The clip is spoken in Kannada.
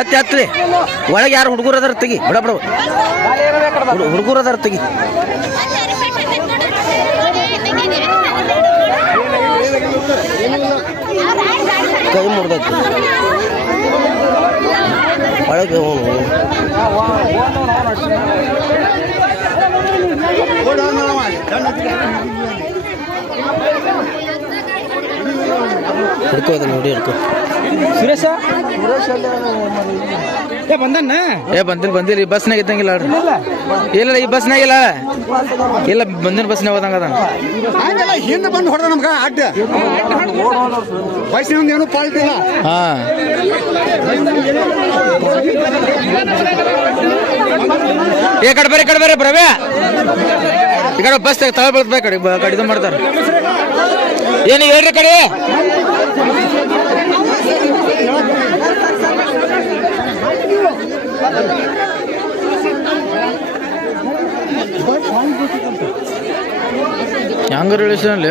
ಎತ್ತ ಎತ್ತಲಿ ಒಳಗೆ ಯಾರು ಹುಡುಗರು ಅದಾರ ತೆಗಿ. ಬಿಡ ಬಿಡ. ಹುಡುಗರು ಅದಾರ ತೆಗಿ. ಕೈ ಮುರ್ದೈತಿ ಒಳಗೆ. ಹಿಡ್ಕೋ ನೋಡಿ, ಹಿಡ್ಕೋ. ಸುರೇಶ? ಏ ಬಂದಣ್ಣ? ಏ ಬಂದಿಲ್ಲ ಬಂದಿಲ್ಲ ಈ ಬಸ್ನಾಗ ಇದ್ದಂಗಿಲ್ಲ ಇಲ್ಲ ಈ ಬಸ್ನಾಗ ಇಲ್ಲ ಇಲ್ಲ ಬಂದಿನ ಬಸ್ನಾಗ ಹೋದಂಗ ಅದ ಹಿಂದೆ ಬಂದು ಹೊಡೆದ ನಮ್ಗೆ ಅಡ್ಡ. ವಯಸ್ಸಿನ ಏನು ಪಾಲ್ಟ್ ಇಲ್ಲ. ಹಾ. ಏ ಕಡೆ ಬರ್ರಿ ಕಡೆ ಬರ್ರಿ ಬ್ರವ್ಯ ಈ ಕಡೆ ಬಸ್ ತಗೊಳ್ಬೇಕು ಕಡೆ ಕಡೆ ಇದು ಮಾಡ್ತಾರೆ. ಏನು ಹೇಳ್ರಿ ಕಡೆ. ಹೆಂಗ ರಿಲೇಷನ್ ಅಲ್ಲಿ